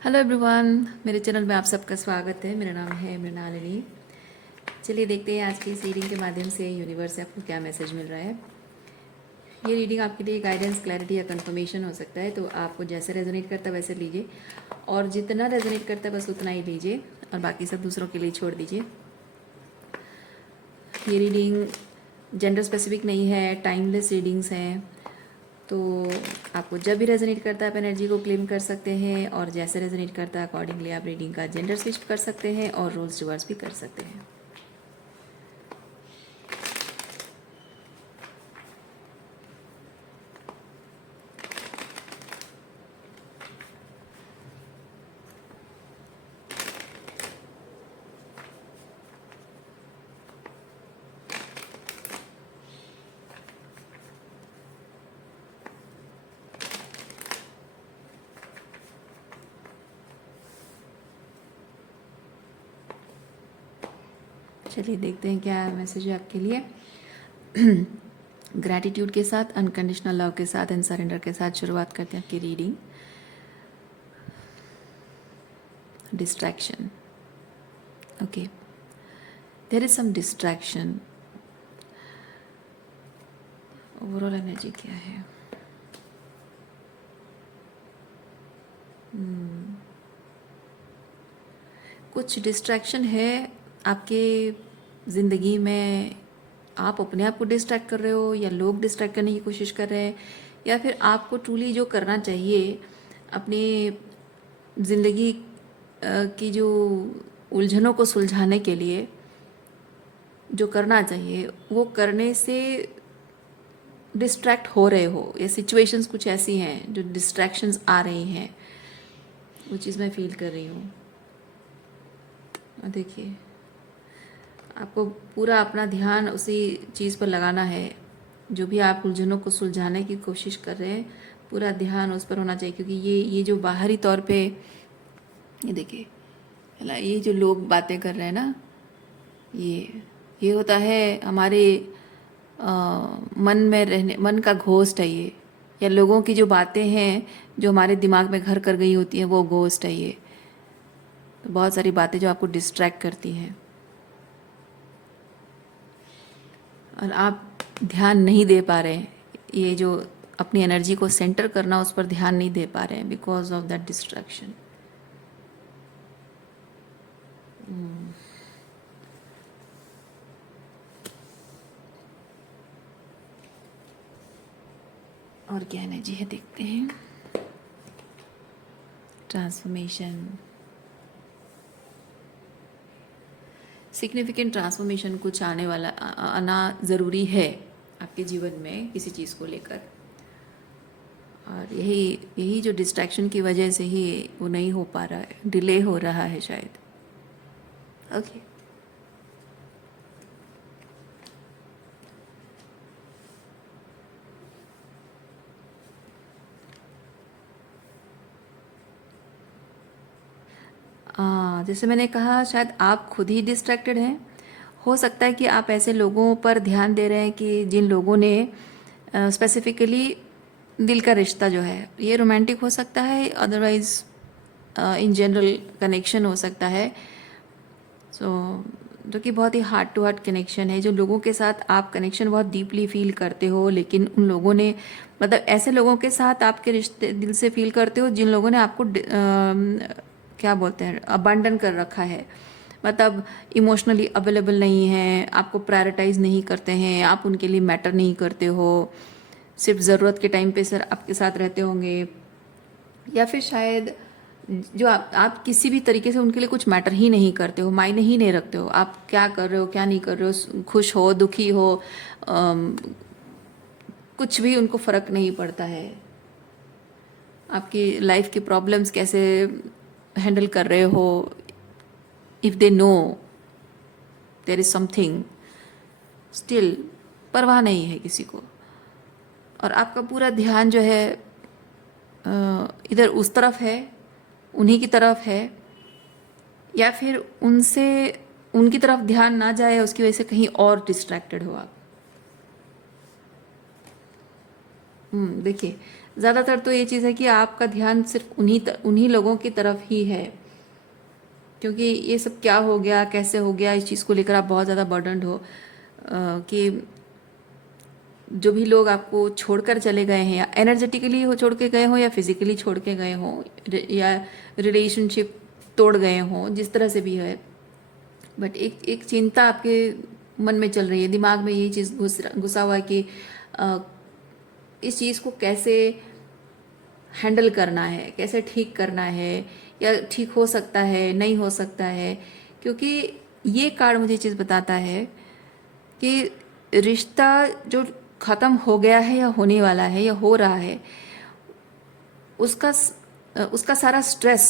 Hello everyone, मेरे channel में आप सबका स्वागत है। मेरा नाम है मृणालिनी। चलिए देखते हैं आज की इस रीडिंग के माध्यम से यूनिवर्स से आपको क्या मैसेज मिल रहा है। ये रीडिंग आपके लिए गाइडेंस, क्लैरिटी या कंफर्मेशन हो सकता है, तो आपको जैसे रेजोनेट करता है वैसे लीजिए, और जितना रेजोनेट करता है बस उतना ही लीजिए, और बाकी सब दूसरों के लिए छोड़ दीजिए। ये रीडिंग जेंडर स्पेसिफिक नहीं है, टाइमलेस रीडिंग्स हैं, तो आपको जब भी रेजोनेट करता है आप एनर्जी को क्लेम कर सकते हैं, और जैसे रेजोनेट करता है अकॉर्डिंगली आप रीडिंग का जेंडर स्विच कर सकते हैं और रोल्स रिवर्स भी कर सकते हैं। चलिए देखते हैं क्या मैसेज है आपके लिए। ग्रैटिट्यूड के साथ, अनकंडीशनल लव के साथ एंड सरेंडर के साथ शुरुआत करते हैं आपकी reading. Distraction, okay, there is some distraction. Overall energy क्या है? कुछ डिस्ट्रैक्शन है आपके ज़िंदगी में। आप अपने आप को डिस्ट्रैक्ट कर रहे हो, या लोग डिस्ट्रैक्ट करने की कोशिश कर रहे हैं, या फिर आपको ट्रूली जो करना चाहिए अपनी ज़िंदगी की जो उलझनों को सुलझाने के लिए जो करना चाहिए वो करने से डिस्ट्रैक्ट हो रहे हो, या सिचुएशंस कुछ ऐसी हैं जो डिस्ट्रैक्शंस आ रही हैं, वो चीज़ मैं फील कर रही हूँ। और देखिए, आपको पूरा अपना ध्यान उसी चीज़ पर लगाना है, जो भी आप उलझनों को सुलझाने की कोशिश कर रहे हैं पूरा ध्यान उस पर होना चाहिए, क्योंकि ये जो बाहरी तौर पे ये देखिए, ये जो लोग बातें कर रहे हैं ना, ये होता है हमारे मन में रहने, मन का घोस्ट है ये, या लोगों की जो बातें हैं जो हमारे दिमाग में घर कर गई होती हैं वो घोस्ट है ये। तो बहुत सारी बातें जो आपको डिस्ट्रैक्ट करती हैं और आप ध्यान नहीं दे पा रहे हैं, ये जो अपनी एनर्जी को सेंटर करना उस पर ध्यान नहीं दे पा रहे हैं बिकॉज ऑफ दैट डिस्ट्रैक्शन। और क्या एनर्जी है देखते हैं। ट्रांसफॉर्मेशन, सिग्निफिकेंट ट्रांसफॉर्मेशन कुछ आने वाला आना ज़रूरी है आपके जीवन में किसी चीज़ को लेकर, और यही जो डिस्ट्रैक्शन की वजह से ही वो नहीं हो पा रहा है, डिले हो रहा है शायद। ओके, जैसे मैंने कहा शायद आप खुद ही डिस्ट्रैक्टेड हैं। हो सकता है कि आप ऐसे लोगों पर ध्यान दे रहे हैं कि जिन लोगों ने स्पेसिफिकली दिल का रिश्ता जो है ये रोमांटिक हो सकता है, अदरवाइज इन जनरल कनेक्शन हो सकता है। जो कि बहुत ही हार्ट टू हार्ट कनेक्शन है, जो लोगों के साथ आप कनेक्शन बहुत डीपली फील करते हो, लेकिन उन लोगों ने, मतलब ऐसे लोगों के साथ आपके रिश्ते दिल से फील करते हो जिन लोगों ने आपको क्या बोलते हैं, अबंडन कर रखा है, मतलब इमोशनली अवेलेबल नहीं है, आपको प्रायोरिटाइज नहीं करते हैं, आप उनके लिए मैटर नहीं करते हो, सिर्फ ज़रूरत के टाइम पे सर आपके साथ रहते होंगे, या फिर शायद जो आप किसी भी तरीके से उनके लिए कुछ मैटर ही नहीं करते हो, मायने ही नहीं रखते हो, आप क्या कर रहे हो क्या नहीं कर रहे हो, खुश हो दुखी हो, कुछ भी उनको फ़र्क नहीं पड़ता है। आपकी लाइफ की प्रॉब्लम्स कैसे हैंडल कर रहे हो, if they know there is something, still परवाह नहीं है किसी को, और आपका पूरा ध्यान जो है इधर उस तरफ है, उन्हीं की तरफ है, या फिर उनसे उनकी तरफ ध्यान ना जाए उसकी वजह से कहीं और डिस्ट्रैक्टेड हो आप। देखिए, ज़्यादातर तो ये चीज़ है कि आपका ध्यान सिर्फ उन्हीं लोगों की तरफ ही है, क्योंकि ये सब क्या हो गया, कैसे हो गया, इस चीज़ को लेकर आप बहुत ज़्यादा बर्डनड हो कि जो भी लोग आपको छोड़कर चले गए हैं, या एनर्जेटिकली हो छोड़ के गए हो, या फिजिकली छोड़ के गए हो, या रिलेशनशिप तोड़ गए हों, जिस तरह से भी है, बट एक एक चिंता आपके मन में चल रही है, दिमाग में यही चीज़ घुसा हुआ है कि अ, इस चीज़ को कैसे हैंडल करना है, कैसे ठीक करना है, या ठीक हो सकता है, नहीं हो सकता है। क्योंकि ये कार्ड मुझे चीज़ बताता है कि रिश्ता जो ख़त्म हो गया है, या होने वाला है, या हो रहा है, उसका उसका सारा स्ट्रेस,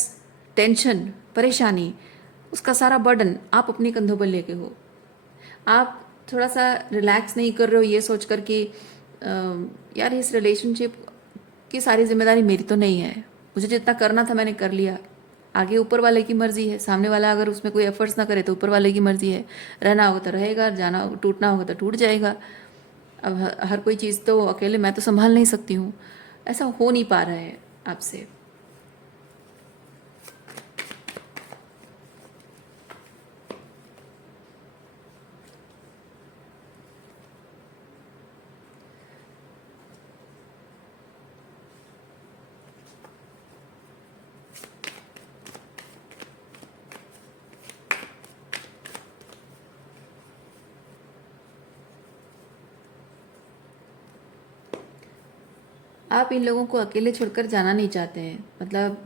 टेंशन, परेशानी, उसका सारा बर्डन आप अपने कंधों पर लेके हो। आप थोड़ा सा रिलैक्स नहीं कर रहे हो ये सोच कर कि यार इस रिलेशनशिप की सारी जिम्मेदारी मेरी तो नहीं है, मुझे जितना करना था मैंने कर लिया, आगे ऊपर वाले की मर्जी है, सामने वाला अगर उसमें कोई एफर्ट्स ना करे तो ऊपर वाले की मर्जी है, रहना होगा तो रहेगा, जाना टूटना होगा तो टूट जाएगा। अब हर कोई चीज़ तो अकेले मैं तो संभाल नहीं सकती हूँ, ऐसा हो नहीं पा रहा है आपसे। आप इन लोगों को अकेले छोड़कर जाना नहीं चाहते हैं, मतलब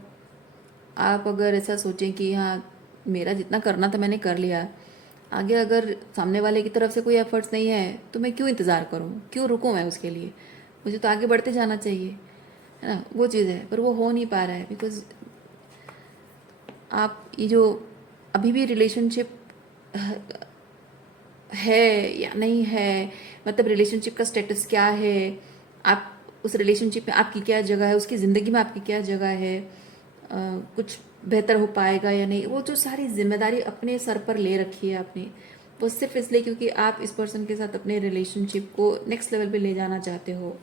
आप अगर ऐसा सोचें कि हाँ मेरा जितना करना था मैंने कर लिया, आगे अगर सामने वाले की तरफ से कोई एफर्ट्स नहीं है तो मैं क्यों इंतज़ार करूँ, क्यों रुकूँ मैं उसके लिए, मुझे तो आगे बढ़ते जाना चाहिए, है ना, वो चीज़ है। पर वो हो नहीं पा रहा है बिकॉज आप ये जो अभी भी रिलेशनशिप है या नहीं है, मतलब रिलेशनशिप का स्टेटस क्या है, आप उस रिलेशनशिप में आपकी क्या जगह है, उसकी ज़िंदगी में आपकी क्या जगह है, कुछ बेहतर हो पाएगा या नहीं, वो जो सारी जिम्मेदारी अपने सर पर ले रखी है आपने, वो सिर्फ इसलिए क्योंकि आप इस पर्सन के साथ अपने रिलेशनशिप को नेक्स्ट लेवल पे ले जाना चाहते हो,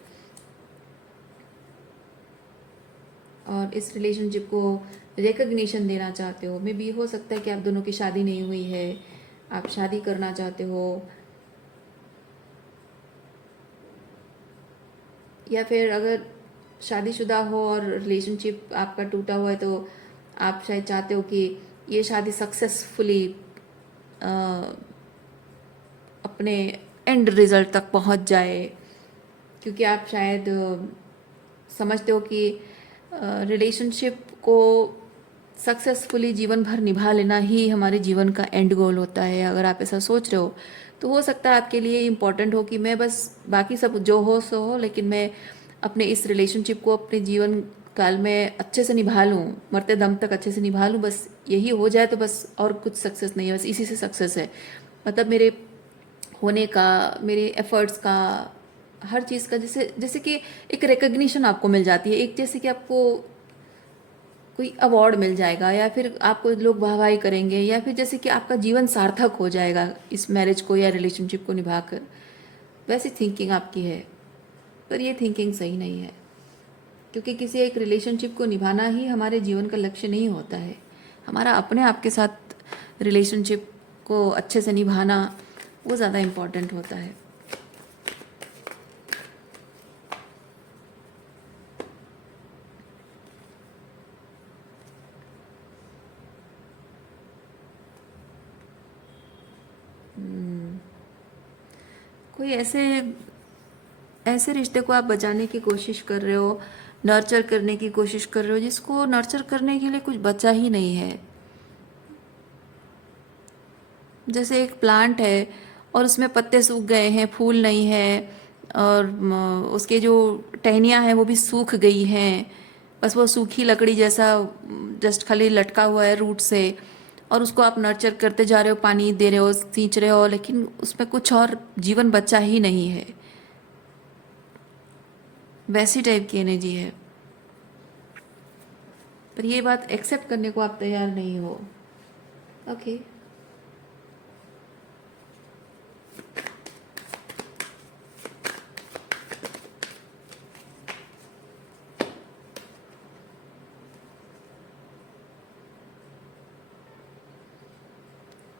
और इस रिलेशनशिप को रिकग्निशन देना चाहते हो। मे बी हो सकता है कि आप दोनों की शादी नहीं हुई है, आप शादी करना चाहते हो, या फिर अगर शादीशुदा हो और रिलेशनशिप आपका टूटा हुआ है तो आप शायद चाहते हो कि ये शादी सक्सेसफुली अपने एंड रिजल्ट तक पहुंच जाए, क्योंकि आप शायद समझते हो कि रिलेशनशिप को सक्सेसफुली जीवन भर निभा लेना ही हमारे जीवन का एंड गोल होता है। अगर आप ऐसा सोच रहे हो तो हो सकता है आपके लिए इम्पॉर्टेंट हो कि मैं बस बाकी सब जो हो सो हो, लेकिन मैं अपने इस रिलेशनशिप को अपने जीवन काल में अच्छे से निभा लूँ, मरते दम तक अच्छे से निभा लूँ, बस यही हो जाए तो बस, और कुछ सक्सेस नहीं है, बस इसी से सक्सेस है। मतलब मेरे होने का, मेरे एफर्ट्स का, हर चीज़ का, जैसे जैसे कि एक रिकग्निशन आपको मिल जाती है, एक जैसे कि आपको कोई अवार्ड मिल जाएगा, या फिर आपको लोग वाहवाही करेंगे, या फिर जैसे कि आपका जीवन सार्थक हो जाएगा इस मैरिज को या रिलेशनशिप को निभाकर, वैसी थिंकिंग आपकी है। पर ये थिंकिंग सही नहीं है, क्योंकि किसी एक रिलेशनशिप को निभाना ही हमारे जीवन का लक्ष्य नहीं होता है। हमारा अपने आप के साथ रिलेशनशिप को अच्छे से निभाना वो ज़्यादा इम्पोर्टेंट होता है। कोई ऐसे ऐसे रिश्ते को आप बचाने की कोशिश कर रहे हो, नर्चर करने की कोशिश कर रहे हो, जिसको नर्चर करने के लिए कुछ बचा ही नहीं है। जैसे एक प्लांट है और उसमें पत्ते सूख गए हैं, फूल नहीं है, और उसके जो टहनियाँ हैं वो भी सूख गई हैं, बस वो सूखी लकड़ी जैसा जस्ट खाली लटका हुआ है रूट से, और उसको आप नर्चर करते जा रहे हो, पानी दे रहे हो, सींच रहे हो, लेकिन उसमें कुछ और जीवन बचा ही नहीं है। वैसी टाइप की एनर्जी है, पर ये बात एक्सेप्ट करने को आप तैयार नहीं हो। ओके,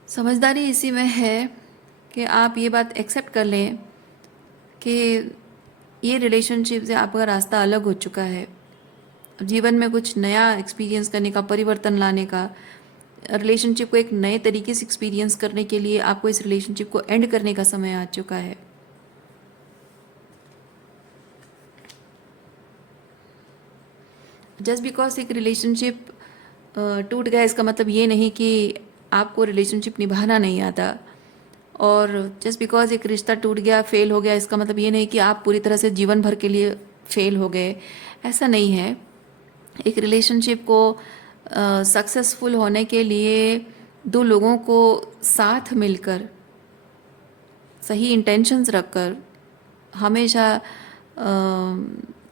समझदारी इसी में है कि आप ये बात एक्सेप्ट कर लें कि ये रिलेशनशिप से आपका रास्ता अलग हो चुका है। जीवन में कुछ नया एक्सपीरियंस करने का, परिवर्तन लाने का, रिलेशनशिप को एक नए तरीके से एक्सपीरियंस करने के लिए आपको इस रिलेशनशिप को एंड करने का समय आ चुका है। जस्ट बिकॉज एक रिलेशनशिप टूट गया इसका मतलब ये नहीं कि आपको रिलेशनशिप निभाना नहीं आता, और जस्ट बिकॉज एक रिश्ता टूट गया, फेल हो गया, इसका मतलब ये नहीं कि आप पूरी तरह से जीवन भर के लिए फेल हो गए। ऐसा नहीं है। एक रिलेशनशिप को सक्सेसफुल होने के लिए दो लोगों को साथ मिलकर, सही इंटेंशंस रखकर, हमेशा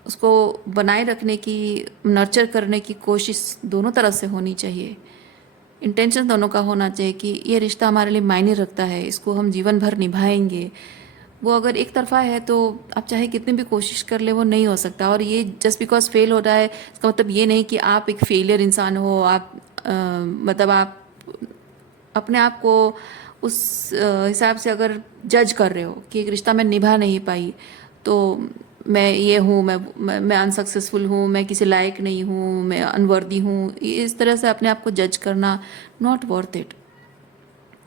उसको बनाए रखने की, नर्चर करने की कोशिश दोनों तरफ से होनी चाहिए। इंटेंशन दोनों का होना चाहिए कि ये रिश्ता हमारे लिए मायने रखता है, इसको हम जीवन भर निभाएंगे। वो अगर एक तरफा है तो आप चाहे कितनी भी कोशिश कर ले, वो नहीं हो सकता। और ये जस्ट बिकॉज फेल हो रहा है इसका मतलब ये नहीं कि आप एक फेलियर इंसान हो। आप मतलब आप अपने आप को उस हिसाब से अगर जज कर रहे हो कि एक रिश्ता मैं निभा नहीं पाई तो मैं ये हूँ, मैं अनसक्सेसफुल हूँ, मैं किसी लायक नहीं हूँ, मैं अनवर्दी हूँ, इस तरह से अपने आप को जज करना नॉट वर्थ इट।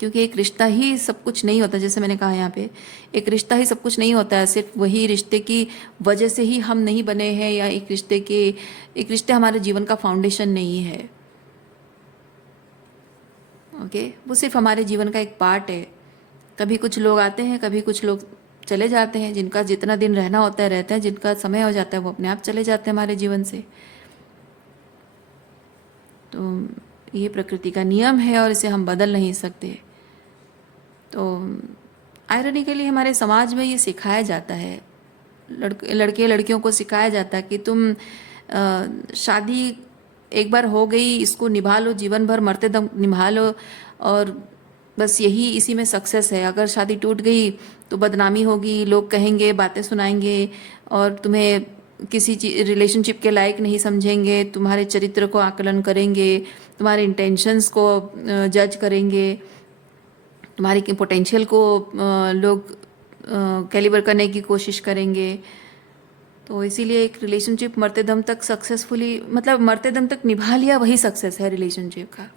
क्योंकि एक रिश्ता ही सब कुछ नहीं होता। जैसे मैंने कहा यहाँ पे, एक रिश्ता ही सब कुछ नहीं होता है। सिर्फ वही रिश्ते की वजह से ही हम नहीं बने हैं, या एक रिश्ते हमारे जीवन का फाउंडेशन नहीं है। ओके, वो सिर्फ हमारे जीवन का एक पार्ट है। कभी कुछ लोग आते हैं, कभी कुछ लोग चले जाते हैं। जिनका जितना दिन रहना होता है रहते हैं, जिनका समय हो जाता है वो अपने आप चले जाते हैं हमारे जीवन से। तो ये प्रकृति का नियम है और इसे हम बदल नहीं सकते। तो आयरनिकली हमारे समाज में ये सिखाया जाता है, लड़के लड़कियों को सिखाया जाता है कि तुम शादी एक बार हो गई, इसको निभा लो, जीवन भर मरते दम निभा लो, और बस यही इसी में सक्सेस है। अगर शादी टूट गई तो बदनामी होगी, लोग कहेंगे, बातें सुनाएंगे, और तुम्हें किसी रिलेशनशिप के लायक नहीं समझेंगे, तुम्हारे चरित्र को आकलन करेंगे, तुम्हारे इंटेंशंस को जज करेंगे, तुम्हारी पोटेंशियल को लोग कैलिबर करने की कोशिश करेंगे। तो इसीलिए एक रिलेशनशिप मरते दम तक सक्सेसफुली, मतलब मरते दम तक निभा लिया, वही सक्सेस है रिलेशनशिप का।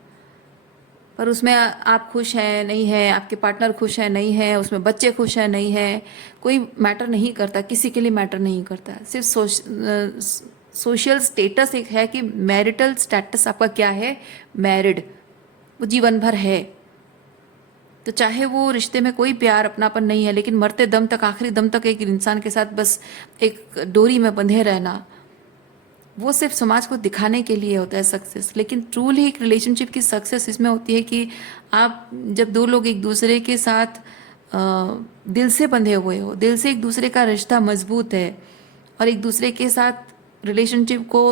पर उसमें आप खुश हैं नहीं हैं, आपके पार्टनर खुश है नहीं है, उसमें बच्चे खुश हैं नहीं है, कोई मैटर नहीं करता, किसी के लिए मैटर नहीं करता। सिर्फ सोशल स्टेटस एक है कि मैरिटल स्टेटस आपका क्या है, मैरिड, वो जीवन भर है। तो चाहे वो रिश्ते में कोई प्यार अपनापन नहीं है, लेकिन मरते दम तक, आखिरी दम तक एक इंसान के साथ बस एक डोरी में बंधे रहना, वो सिर्फ समाज को दिखाने के लिए होता है सक्सेस। लेकिन ट्रूली एक रिलेशनशिप की सक्सेस इसमें होती है कि आप जब दो लोग एक दूसरे के साथ दिल से बंधे हुए हो, दिल से एक दूसरे का रिश्ता मजबूत है, और एक दूसरे के साथ रिलेशनशिप को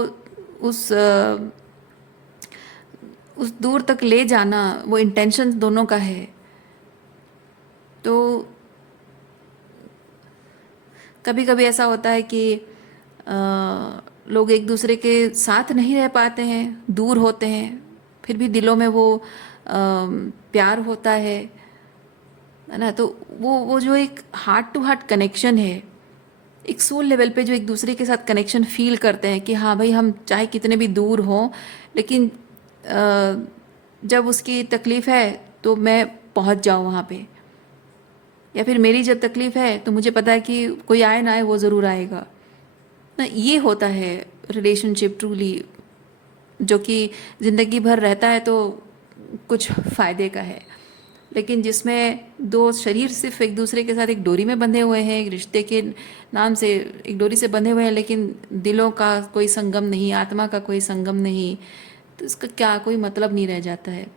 उस उस दूर तक ले जाना, वो इंटेंशन दोनों का है। तो कभी कभी ऐसा होता है कि लोग एक दूसरे के साथ नहीं रह पाते हैं, दूर होते हैं, फिर भी दिलों में वो प्यार होता है ना। तो वो जो एक हार्ट टू हार्ट कनेक्शन है, एक सोल लेवल पे जो एक दूसरे के साथ कनेक्शन फील करते हैं कि हाँ भाई, हम चाहे कितने भी दूर हों, लेकिन जब उसकी तकलीफ़ है तो मैं पहुंच जाऊं वहाँ पे, या फिर मेरी जब तकलीफ़ है तो मुझे पता है कि कोई आए ना आए वो ज़रूर आएगा ना। ये होता है रिलेशनशिप ट्रूली, जो कि ज़िंदगी भर रहता है तो कुछ फ़ायदे का है। लेकिन जिसमें दो शरीर सिर्फ एक दूसरे के साथ एक डोरी में बंधे हुए हैं, एक रिश्ते के नाम से एक डोरी से बंधे हुए हैं, लेकिन दिलों का कोई संगम नहीं, आत्मा का कोई संगम नहीं, तो इसका क्या कोई मतलब नहीं रह जाता है।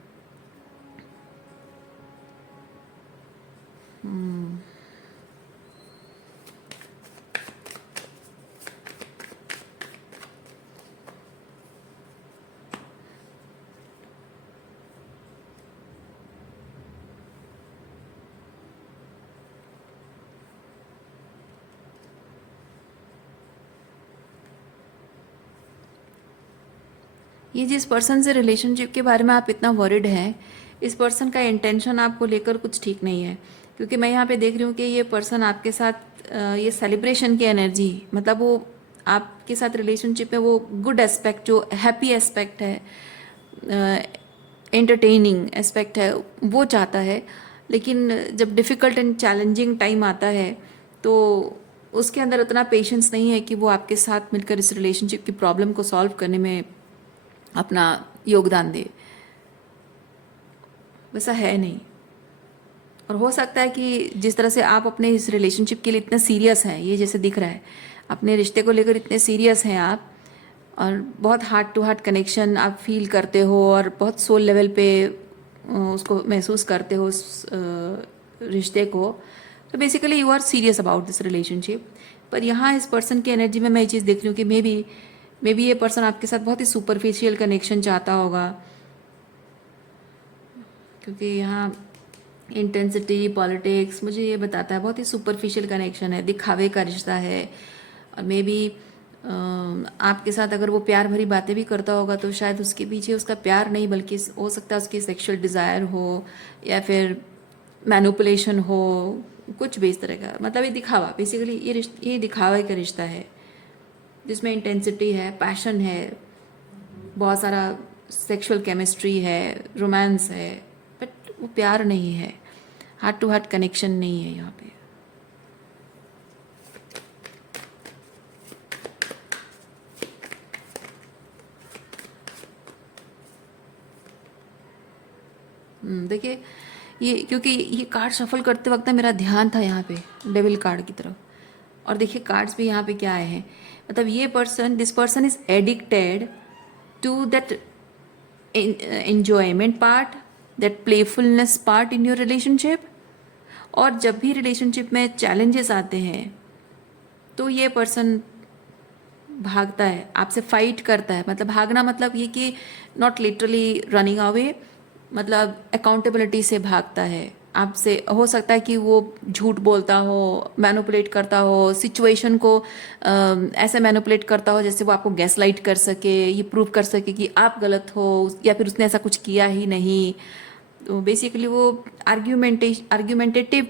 ये जिस पर्सन से रिलेशनशिप के बारे में आप इतना वरिड हैं, इस पर्सन का इंटेंशन आपको लेकर कुछ ठीक नहीं है, क्योंकि मैं यहाँ पे देख रही हूँ कि ये पर्सन आपके साथ ये सेलिब्रेशन की एनर्जी, मतलब वो आपके साथ रिलेशनशिप में वो गुड एस्पेक्ट, जो हैप्पी एस्पेक्ट है, एंटरटेनिंग एस्पेक्ट है, वो चाहता है। लेकिन जब डिफ़िकल्ट एंड चैलेंजिंग टाइम आता है तो उसके अंदर उतना पेशेंस नहीं है कि वो आपके साथ मिलकर इस रिलेशनशिप की प्रॉब्लम को सॉल्व करने में अपना योगदान दे। वैसा है नहीं। और हो सकता है कि जिस तरह से आप अपने इस रिलेशनशिप के लिए इतने सीरियस हैं, ये जैसे दिख रहा है, अपने रिश्ते को लेकर इतने सीरियस हैं आप, और बहुत हार्ट टू हार्ट कनेक्शन आप फील करते हो और बहुत सोल लेवल पे उसको महसूस करते हो, उस रिश्ते को। तो basically you are serious about this relationship. पर यहाँ इस पर्सन की एनर्जी में मैं ये चीज़ देख रही हूँ कि मे बी ये पर्सन आपके साथ बहुत ही सुपरफिशियल कनेक्शन चाहता होगा, क्योंकि यहाँ इंटेंसिटी पॉलिटिक्स मुझे ये बताता है बहुत ही सुपरफिशियल कनेक्शन है, दिखावे का रिश्ता है। और मे बी आपके साथ अगर वो प्यार भरी बातें भी करता होगा तो शायद उसके पीछे उसका प्यार नहीं, बल्कि हो सकता है उसकी सेक्सुअल डिज़ायर हो, या फिर मैनिपुलेशन हो, कुछ भी इस तरह का। मतलब ये दिखावा, बेसिकली ये दिखावे का रिश्ता है जिसमें इंटेंसिटी है, पैशन है, बहुत सारा सेक्सुअल केमिस्ट्री है, रोमांस है, बट वो प्यार नहीं है, हार्ट टू हार्ट कनेक्शन नहीं है यहाँ पे। देखिए ये, क्योंकि ये कार्ड शफल करते वक्त ना मेरा ध्यान था यहाँ पे डेविल कार्ड की तरफ, और देखिए कार्ड्स भी यहाँ पे क्या आए हैं। मतलब ये person, this person is addicted to that enjoyment part, that playfulness part in your relationship। और जब भी रिलेशनशिप में चैलेंजेस आते हैं तो ये पर्सन भागता है, आपसे फाइट करता है। मतलब भागना मतलब ये कि नॉट लिटरली रनिंग अवे, मतलब अकाउंटेबिलिटी से भागता है आपसे। हो सकता है कि वो झूठ बोलता हो, मैनिपुलेट करता हो, सिचुएशन को ऐसे मैनिपुलेट करता हो जैसे वो आपको गैसलाइट कर सके, ये प्रूव कर सके कि आप गलत हो, या फिर उसने ऐसा कुछ किया ही नहीं। तो बेसिकली वो आर्ग्यूमेंटेटिव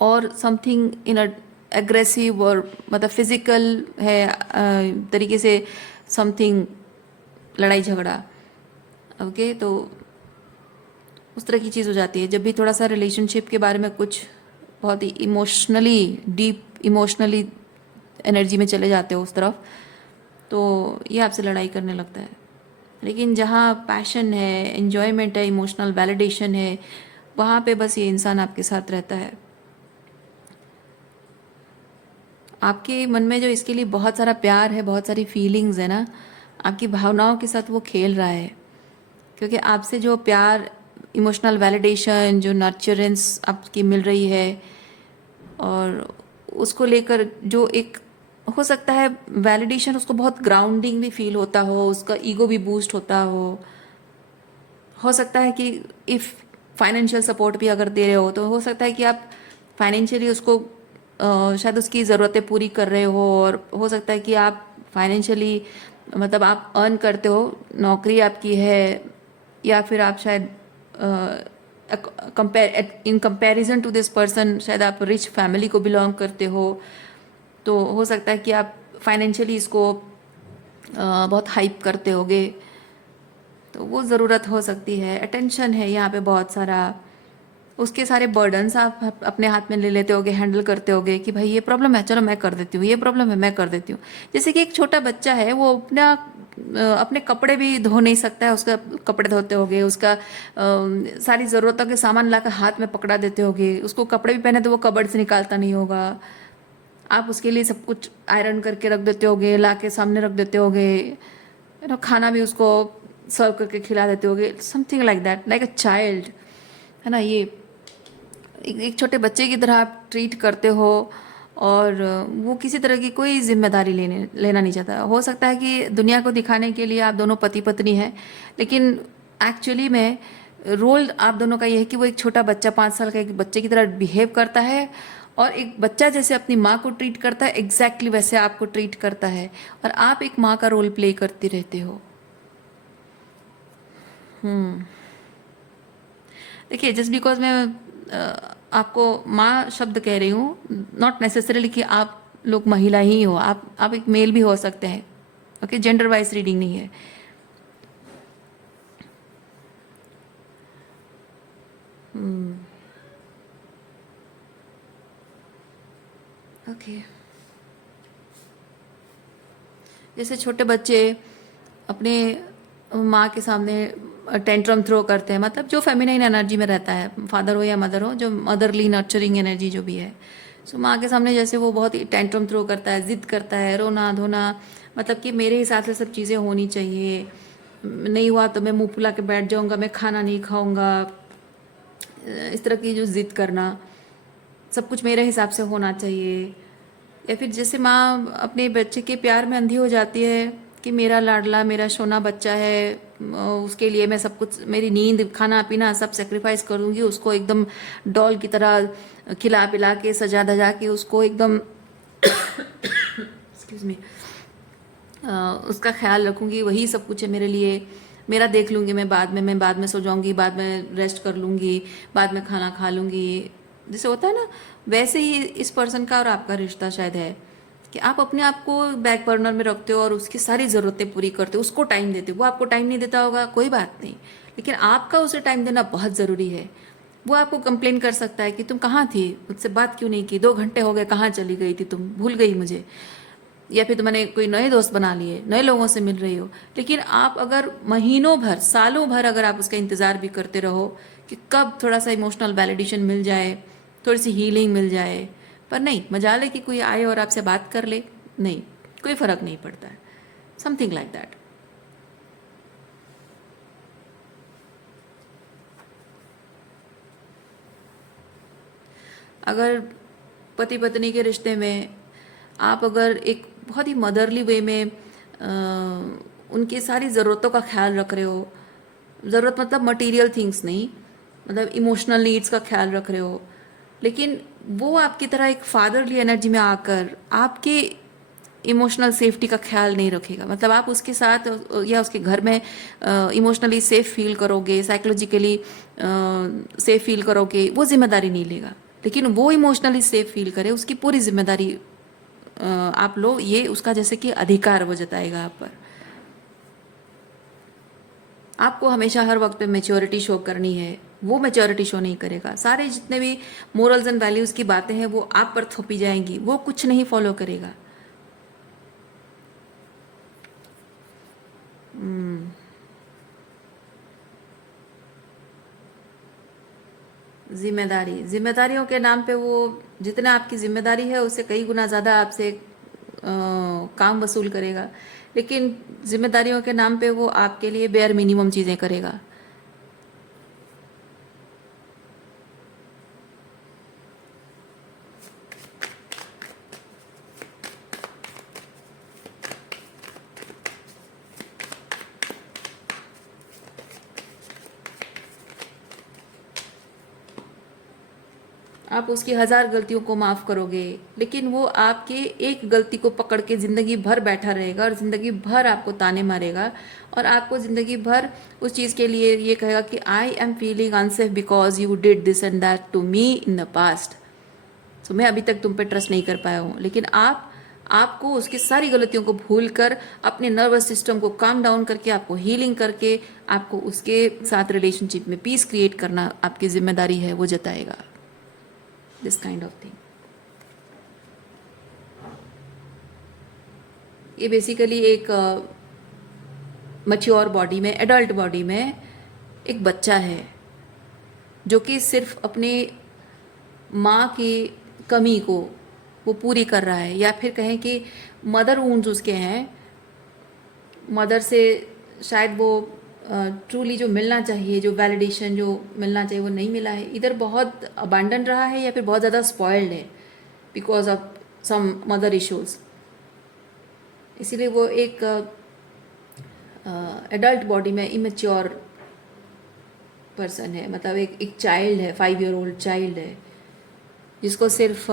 और समथिंग इन अ एग्रेसिव, और मतलब फिजिकल है तरीके से समथिंग, लड़ाई झगड़ा। ओके, तो उस तरह की चीज़ हो जाती है जब भी थोड़ा सा रिलेशनशिप के बारे में कुछ बहुत ही इमोशनली, डीप इमोशनली एनर्जी में चले जाते हो उस तरफ, तो ये आपसे लड़ाई करने लगता है। लेकिन जहाँ पैशन है, एन्जॉयमेंट है, इमोशनल वैलिडेशन है, वहाँ पे बस ये इंसान आपके साथ रहता है। आपके मन में जो इसके लिए बहुत सारा प्यार है, बहुत सारी फीलिंग्स है ना, आपकी भावनाओं के साथ वो खेल रहा है। क्योंकि आपसे जो प्यार, इमोशनल वैलिडेशन, जो नर्चरेंस आपकी मिल रही है, और उसको लेकर जो एक हो सकता है वैलिडेशन, उसको बहुत ग्राउंडिंग भी फील होता हो, उसका ईगो भी बूस्ट होता हो सकता है कि इफ़ फाइनेंशियल सपोर्ट भी अगर दे रहे हो तो हो सकता है कि आप फाइनेंशियली उसको शायद उसकी ज़रूरतें पूरी कर रहे हो, और हो सकता है कि आप फाइनेंशियली, मतलब आप अर्न करते हो, नौकरी आपकी है, या फिर आप शायद in comparison to this person शायद आप रिच फैमिली को बिलोंग करते हो। तो हो सकता है कि आप फाइनेंशियली इसको बहुत हाइप करते होगे, तो वो ज़रूरत हो सकती है। अटेंशन है यहाँ पे बहुत सारा, उसके सारे बर्डन्स आप अपने हाथ में ले लेते होगे, हैंडल करते होगे कि भाई ये प्रॉब्लम है, चलो मैं कर देती हूँ, ये प्रॉब्लम है, मैं कर देती हूँ। जैसे कि एक छोटा बच्चा है, वो अपने कपड़े भी धो नहीं सकता है, उसका कपड़े धोते होगे, उसका सारी ज़रूरतों के सामान लाकर हाथ में पकड़ा देते होगे, उसको कपड़े भी पहने तो वो कबर्ड से निकालता नहीं होगा, आप उसके लिए सब कुछ आयरन करके रख देते होगे, ला के सामने रख देते होगे, खाना भी उसको सर्व करके खिला देते होगे, something like that, like a child, है ना। ये एक छोटे बच्चे की तरह आप ट्रीट करते हो, और वो किसी तरह की कोई जिम्मेदारी लेना नहीं चाहता। हो सकता है कि दुनिया को दिखाने के लिए आप दोनों पति पत्नी हैं, लेकिन एक्चुअली में रोल आप दोनों का ये है कि वो एक छोटा बच्चा, 5 साल का एक बच्चे की तरह बिहेव करता है, और एक बच्चा जैसे अपनी माँ को ट्रीट करता है, एग्जैक्टली वैसे आपको ट्रीट करता है, और आप एक माँ का रोल प्ले करती रहते हो। देखिए, जस्ट बिकॉज मैं आपको माँ शब्द कह रही हूँ, नॉट नेसेसरीली कि आप लोग महिला ही हो, आप एक मेल भी हो सकते हैं। ओके, जेंडर वाइज रीडिंग नहीं है। ओके, जैसे छोटे बच्चे अपने माँ के सामने टेंट्रम थ्रो करते हैं, मतलब जो फेमिनाइन एनर्जी में रहता है, फादर हो या मदर हो, जो मदरली नर्चरिंग एनर्जी जो भी है, सो माँ के सामने जैसे वो बहुत ही टेंट्रम थ्रो करता है, जिद करता है, रोना धोना, मतलब कि मेरे हिसाब से सब चीज़ें होनी चाहिए, नहीं हुआ तो मैं मुंह फुला के बैठ जाऊंगा, मैं खाना नहीं खाऊंगा, इस तरह की जो जिद करना, सब कुछ मेरे हिसाब से होना चाहिए। या फिर जैसे माँ अपने बच्चे के प्यार में अंधी हो जाती है कि मेरा लाडला, मेरा सोना बच्चा है, उसके लिए मैं सब कुछ, मेरी नींद, खाना पीना सब सेक्रीफाइस करूँगी, उसको एकदम डॉल की तरह खिला पिला के सजा धजा के उसको एकदम एक्सक्यूज मी, उसका ख्याल रखूँगी, वही सब कुछ है मेरे लिए, मेरा देख लूँगी मैं बाद में सो जाऊँगी, बाद में रेस्ट कर लूँगी, बाद में खाना खा लूँगी, जैसे होता है ना, वैसे ही इस पर्सन का और आपका रिश्ता शायद है कि आप अपने आप को बैक बर्नर में रखते हो और उसकी सारी ज़रूरतें पूरी करते हो, उसको टाइम देते हो, वो आपको टाइम नहीं देता होगा, कोई बात नहीं, लेकिन आपका उसे टाइम देना बहुत ज़रूरी है। वो आपको कंप्लेन कर सकता है कि तुम कहाँ थी, मुझसे बात क्यों नहीं की, 2 घंटे हो गए, कहाँ चली गई थी तुम, भूल गई मुझे, या फिर तुमने कोई नए दोस्त बना लिए, नए लोगों से मिल रही हो। लेकिन आप अगर महीनों भर, सालों भर अगर आप उसका इंतज़ार भी करते रहो कि कब थोड़ा सा इमोशनल वैलिडेशन मिल जाए, थोड़ी सी हीलिंग मिल जाए, पर नहीं, मजाल है कि कोई आए और आपसे बात कर ले, नहीं, कोई फ़र्क नहीं पड़ता है, समथिंग लाइक दैट। अगर पति पत्नी के रिश्ते में आप अगर एक बहुत ही मदरली वे में उनकी सारी ज़रूरतों का ख्याल रख रहे हो, ज़रूरत मतलब मटेरियल थिंग्स नहीं, मतलब इमोशनल नीड्स का ख्याल रख रहे हो, लेकिन वो आपकी तरह एक फादरली एनर्जी में आकर आपके इमोशनल सेफ्टी का ख्याल नहीं रखेगा, मतलब आप उसके साथ या उसके घर में इमोशनली सेफ फील करोगे, साइकोलॉजिकली सेफ फील करोगे, वो जिम्मेदारी नहीं लेगा, लेकिन वो इमोशनली सेफ फील करे, उसकी पूरी जिम्मेदारी आप लो, ये उसका जैसे कि अधिकार वो जताएगा आप पर। आपको हमेशा हर वक्त पे मेच्योरिटी शो करनी है, वो मेच्योरिटी शो नहीं करेगा, सारे जितने भी मोरल्स एंड वैल्यूज़ की बातें हैं वो आप पर थोपी जाएंगी, वो कुछ नहीं फॉलो करेगा। जिम्मेदारी, जिम्मेदारियों के नाम पे वो जितना आपकी जिम्मेदारी है उससे कई गुना ज़्यादा आपसे काम वसूल करेगा, लेकिन जिम्मेदारियों के नाम पे वो आपके लिए बेयर मिनिमम चीज़ें करेगा। आप उसकी 1000 गलतियों को माफ़ करोगे, लेकिन वो आपके एक गलती को पकड़ के ज़िंदगी भर बैठा रहेगा और ज़िंदगी भर आपको ताने मारेगा, और आपको ज़िंदगी भर उस चीज़ के लिए ये कहेगा कि I am feeling unsafe because you did this and that to me in the past, so मैं अभी तक तुम पे ट्रस्ट नहीं कर पाया हूँ। लेकिन आपको उसकी सारी गलतियों को भूल कर, अपने नर्वस सिस्टम को काम डाउन करके, आपको हीलिंग करके, आपको उसके साथ रिलेशनशिप में पीस क्रिएट करना आपकी जिम्मेदारी है, वो जताएगा। दिस काइंड ऑफ थिंग, ये बेसिकली एक मैच्योर बॉडी में, एडल्ट बॉडी में एक बच्चा है जो कि सिर्फ अपने माँ की कमी को वो पूरी कर रहा है, या फिर कहें कि मदर वूंड्स उसके हैं, मदर से शायद वो ट्रूली जो मिलना चाहिए, जो वैलिडेशन जो मिलना चाहिए वो नहीं मिला है, इधर बहुत अबांडन रहा है या फिर बहुत ज़्यादा स्पॉइल्ड है because of some mother issues, इसीलिए वो एक एडल्ट बॉडी में इमेच्योर पर्सन है, मतलब एक चाइल्ड है, 5 ईयर ओल्ड चाइल्ड है, जिसको सिर्फ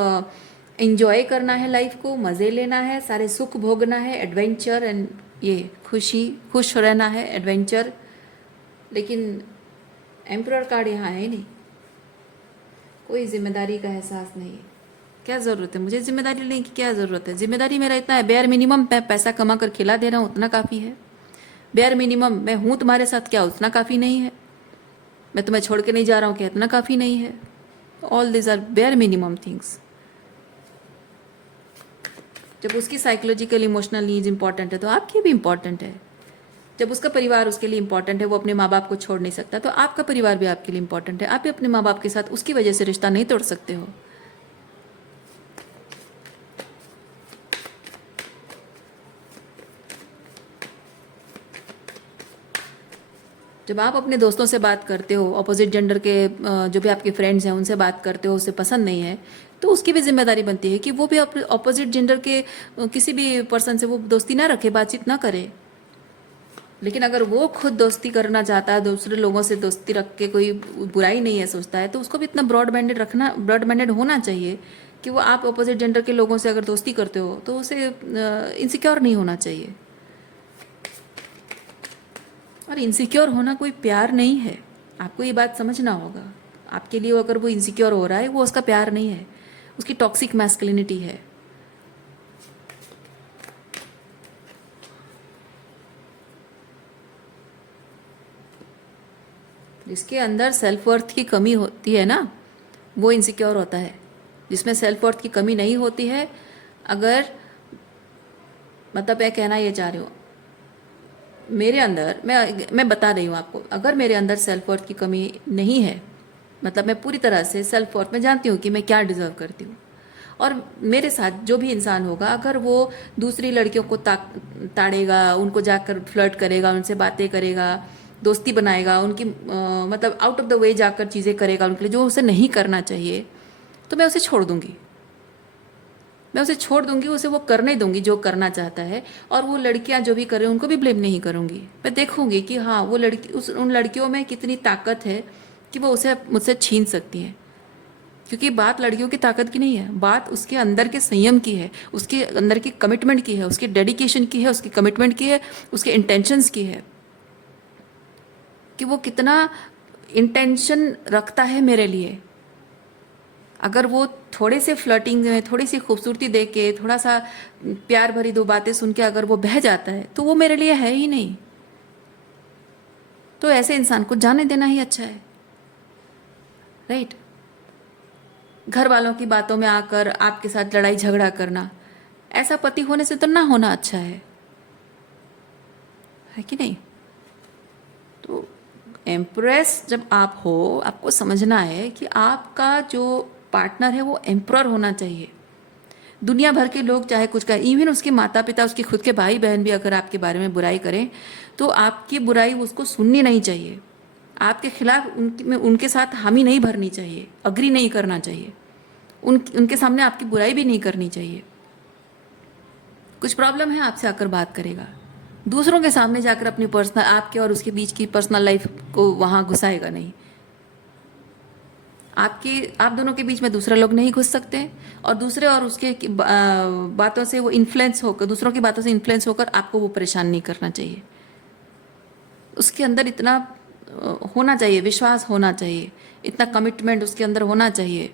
एंजॉय करना है, लाइफ को मज़े लेना है, सारे सुख भोगना है, एडवेंचर एंड ये खुश रहना है, एडवेंचर, लेकिन एम्परर कार्ड यहाँ है ही नहीं, कोई जिम्मेदारी का एहसास नहीं है। क्या ज़रूरत है मुझे जिम्मेदारी लेने की, क्या ज़रूरत है? जिम्मेदारी मेरा इतना है, बेयर मिनिमम पैसा कमा कर खिला दे रहा हूँ उतना काफ़ी है। बेयर मिनिमम मैं हूँ तुम्हारे साथ, क्या उतना काफ़ी नहीं है? मैं तुम्हें छोड़ के नहीं जा रहा हूँ, क्या इतना काफ़ी नहीं है? All this are bare minimum things. जब उसकी साइकोलॉजिकल इमोशनल नीड्स इंपॉर्टेंट है तो आपकी भी इंपॉर्टेंट है। जब उसका परिवार उसके लिए इंपॉर्टेंट है, वो अपने माँ बाप को छोड़ नहीं सकता, तो आपका परिवार भी आपके लिए इंपॉर्टेंट है। आप भी अपने माँ बाप के साथ उसकी वजह से रिश्ता नहीं तोड़ सकते हो। जब आप अपने दोस्तों से बात करते हो, अपोजिट जेंडर के जो भी आपके फ्रेंड्स हैं उनसे बात करते हो, उसे पसंद नहीं है, तो उसकी भी जिम्मेदारी बनती है कि वो भी अपोजिट जेंडर के किसी भी पर्सन से वो दोस्ती ना रखे, बातचीत ना करे। लेकिन अगर वो खुद दोस्ती करना चाहता है, दूसरे लोगों से दोस्ती रख के कोई बुराई नहीं है सोचता है, तो उसको भी इतना ब्रॉड माइंडेड होना चाहिए कि वो आप अपोजिट जेंडर के लोगों से अगर दोस्ती करते हो तो उसे इनसिक्योर नहीं होना चाहिए। और इनसिक्योर होना कोई प्यार नहीं है, आपको ये बात समझना होगा। आपके लिए अगर वो इनसिक्योर हो रहा है, वो उसका प्यार नहीं है, उसकी टॉक्सिक मैस्कुलिनिटी है। जिसके अंदर सेल्फ वर्थ की कमी होती है ना, वो इनसिक्योर होता है। जिसमें सेल्फ वर्थ की कमी नहीं होती है, अगर मतलब मैं कहना ये चाह रही हूँ, मेरे अंदर मैं बता रही हूँ आपको, अगर मेरे अंदर सेल्फ वर्थ की कमी नहीं है, मतलब मैं पूरी तरह से सेल्फ वर्थ में जानती हूँ कि मैं क्या डिज़र्व करती हूँ, और मेरे साथ जो भी इंसान होगा अगर वो दूसरी लड़कियों को ताड़ेगा, उनको जाकर फ्लर्ट करेगा, उनसे बातें करेगा, दोस्ती बनाएगा, उनकी मतलब आउट ऑफ द वे जाकर चीज़ें करेगा उनके लिए जो उसे नहीं करना चाहिए, तो मैं उसे छोड़ दूँगी। मैं उसे छोड़ दूंगी, उसे वो करने दूंगी जो करना चाहता है। और वो लड़कियां जो भी कर रही हैं उनको भी ब्लेम नहीं करूंगी। मैं देखूंगी कि हाँ वो लड़की उन लड़कियों में कितनी ताकत है कि वो उसे मुझसे छीन सकती हैं। क्योंकि बात लड़कियों की ताकत की नहीं है, बात उसके अंदर के संयम की है, उसके अंदर की कमिटमेंट की है, उसके डेडिकेशन की है, उसकी कमिटमेंट की है, उसके इंटेंशंस की है कि वो कितना इंटेंशन रखता है मेरे लिए। अगर वो थोड़े से फ्लर्टिंग में, थोड़ी सी खूबसूरती देख के, थोड़ा सा प्यार भरी दो बातें सुन के अगर वो बह जाता है, तो वो मेरे लिए है ही नहीं। तो ऐसे इंसान को जाने देना ही अच्छा है, राइट? घर वालों की बातों में आकर आपके साथ लड़ाई झगड़ा करना, ऐसा पति होने से तो ना होना अच्छा है कि नहीं? तो एम्प्रेस जब आप हो, आपको समझना है कि आपका जो पार्टनर है वो एम्प्रर होना चाहिए। दुनिया भर के लोग चाहे कुछ कहें, इवन उसके माता पिता, उसके खुद के भाई बहन भी अगर आपके बारे में बुराई करें, तो आपकी बुराई उसको सुननी नहीं चाहिए। आपके खिलाफ उनके साथ हामी नहीं भरनी चाहिए, अग्री नहीं करना चाहिए, उनके सामने आपकी बुराई भी नहीं करनी चाहिए। कुछ प्रॉब्लम है, आपसे आकर बात करेगा, दूसरों के सामने जाकर अपनी पर्सनल, आपके और उसके बीच की पर्सनल लाइफ को वहाँ घुसाएगा नहीं। आप दोनों के बीच में दूसरे लोग नहीं घुस सकते, और दूसरे और उसके बातों से वो इन्फ्लुएंस होकर, दूसरों की बातों से इन्फ्लुएंस होकर आपको वो परेशान नहीं करना चाहिए। उसके अंदर इतना होना चाहिए, विश्वास होना चाहिए, इतना कमिटमेंट उसके अंदर होना चाहिए।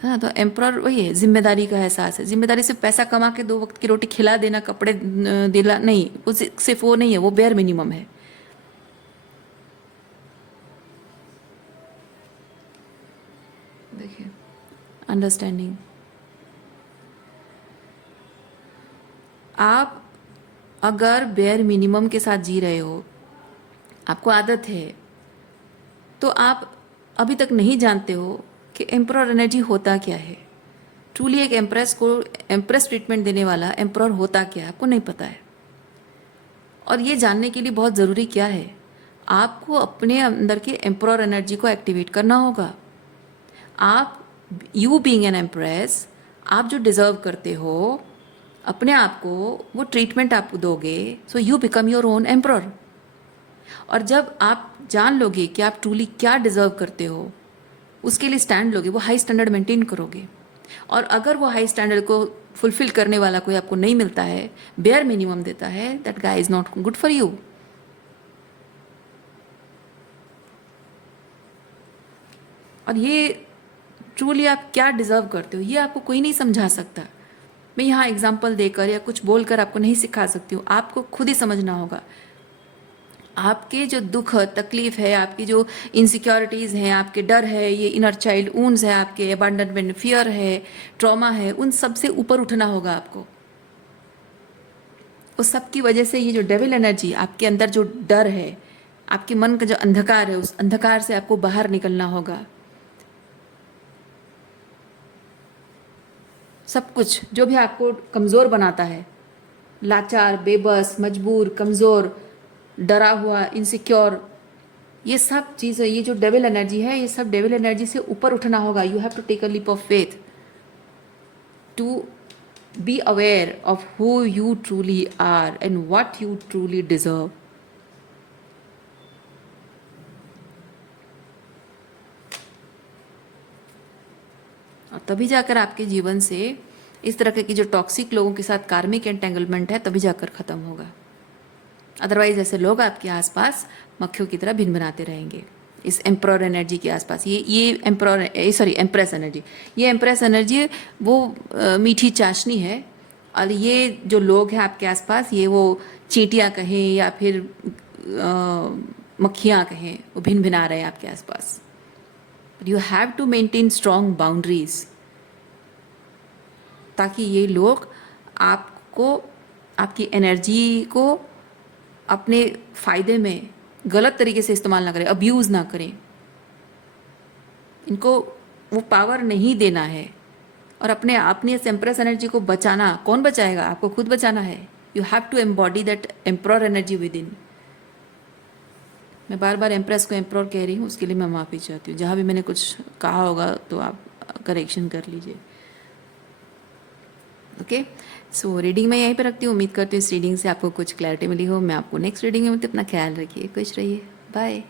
हाँ, तो एम्प्रर वही है, जिम्मेदारी का एहसास है। जिम्मेदारी सिर्फ पैसा कमा के 2 वक्त की रोटी खिला देना, कपड़े दिला नहीं, वो सिर्फ वो नहीं है, वो बेयर मिनिमम है। देखिए, अंडरस्टैंडिंग। आप अगर बेयर मिनिमम के साथ जी रहे हो, आपको आदत है, तो आप अभी तक नहीं जानते हो कि एम्प्रर एनर्जी होता क्या है। ट्रूली एक एम्प्रेस ट्रीटमेंट देने वाला एम्प्रर होता क्या है, आपको नहीं पता है। और ये जानने के लिए बहुत ज़रूरी क्या है, आपको अपने अंदर के एम्प्रर एनर्जी को एक्टिवेट करना होगा। आप यू बीइंग एन एम्प्रेस, आप जो डिज़र्व करते हो अपने आप को, वो ट्रीटमेंट आप दोगे, so you become your own emperor. और जब आप जान लोगे कि आप ट्रूली क्या डिज़र्व करते हो, उसके लिए स्टैंड लोगे, वो हाई स्टैंडर्ड मेंटेन करोगे। और अगर वो हाई स्टैंडर्ड को फुलफिल करने वाला कोई आपको नहीं मिलता है, बेयर मिनिमम देता है, that guy is not good for you. और ये ट्रूली आप क्या डिज़र्व करते हो ये आपको कोई नहीं समझा सकता। मैं यहाँ एग्जाम्पल देकर या कुछ बोलकर आपको नहीं सिखा सकती हूँ, आपको खुद ही समझना होगा। आपके जो दुख तकलीफ है, आपकी जो इनसिक्योरिटीज़ हैं, आपके डर है, ये इनर चाइल्ड वुंड्स है, आपके अबंडनमेंट फियर है, ट्रॉमा है, उन सब से ऊपर उठना होगा आपको। उस सब की वजह से ये जो डेविल एनर्जी, आपके अंदर जो डर है, आपके मन का जो अंधकार है, उस अंधकार से आपको बाहर निकलना होगा। सब कुछ जो भी आपको कमज़ोर बनाता है, लाचार, बेबस, मजबूर, कमज़ोर, डरा हुआ, इनसिक्योर, ये सब चीज़ें, ये जो डेविल एनर्जी है, ये सब डेविल एनर्जी से ऊपर उठना होगा। You have to take a leap of faith to be aware of who you truly are and what you truly deserve. और तभी जाकर आपके जीवन से इस तरह की जो टॉक्सिक लोगों के साथ कार्मिक एंटेंगलमेंट है तभी जाकर ख़त्म होगा। अदरवाइज ऐसे लोग आपके आसपास मक्खियों की तरह भिन बनाते रहेंगे इस एम्प्रॉर एनर्जी के आसपास। ये एम्प्रेस एनर्जी, ये एम्प्रेस एनर्जी वो मीठी चाशनी है, और ये जो लोग हैं आपके आसपास, ये वो चींटियाँ कहें या फिर मक्खियाँ कहें, वो भिन भिना रहे हैं आपके आसपास। You have to maintain strong boundaries, ताकि ये लोग आपको, आपकी एनर्जी को अपने फ़ायदे में गलत तरीके से इस्तेमाल ना करें, अब्यूज़ ना करें। इनको वो पावर नहीं देना है। और अपनी इस एम्प्रेस एनर्जी को बचाना, कौन बचाएगा? आपको खुद बचाना है। You have to embody that emperor energy within. मैं बार बार एम्प्रेस को एम्प्रॉर कह रही हूँ, उसके लिए मैं माफ़ी चाहती हूँ। जहाँ भी मैंने कुछ कहा होगा तो आप करेक्शन कर लीजिए। ओके, सो रीडिंग मैं यहीं पे रखती हूँ। उम्मीद करती हूँ इस रीडिंग से आपको कुछ क्लैरिटी मिली हो। मैं आपको नेक्स्ट रीडिंग में मिलती हूँ। अपना ख्याल रखिए, खुश रहिए, बाय।